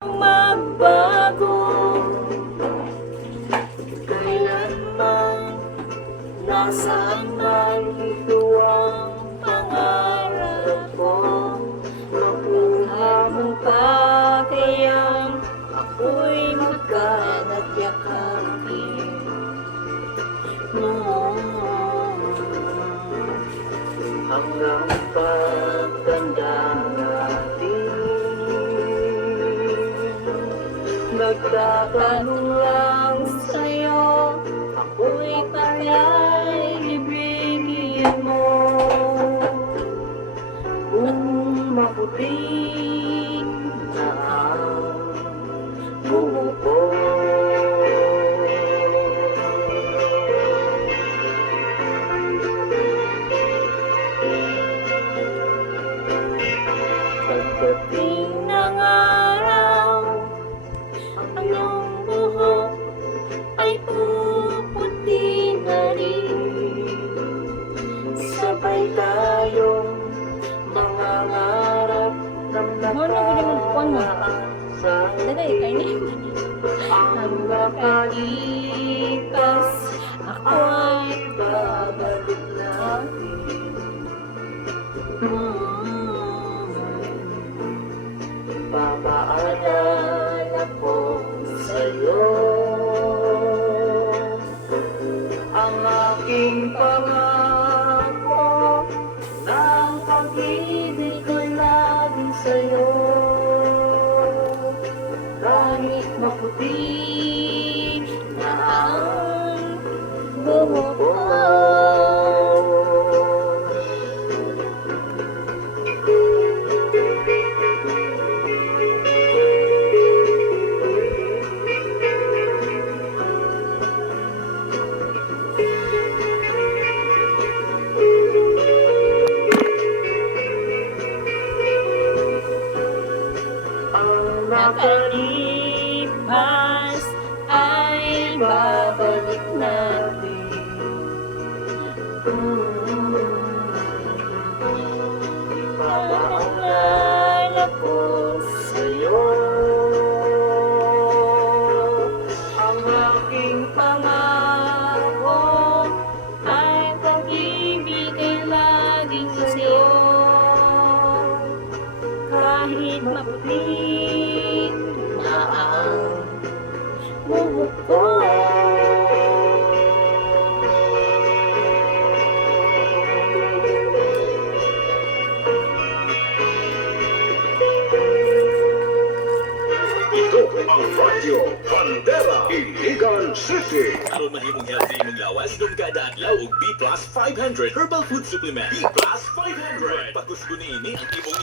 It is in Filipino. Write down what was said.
Magbago kailanman, nasaan man ito ang pangarap ko. Makuha mo pa kayang ako'y magkaan at yakapin mo hanggang pagtanda natin. Nagtatanong lang sa'yo, ako'y kaya'y ibigin mo. Kung maputi na ang buhok ko, pagdating ng araw, ang iyong buhok ay puputi na rin. Sabay tayong mangangarap ng nakaraan sa atin. Ang nakalipas, ako ay babalik natin. Papaalala ko sa'yo ang aking pangako ng pag-ibig ko'y laging sa'yo. Kahit maputi na ang buhok ko, nakalipas ay babalik natin. Papaalala ko sa'yo ang aking pangako ay pag-ibig ay laging sa'yo. Kahit maputi na ang buhok ko, ito ang Radyo Bandera, Iligan City. Aron mahimong healthy imong lawas, kada adlaw og B+ 500 Herbal Food Supplement. B+ 500. Pakusgo niini ang imong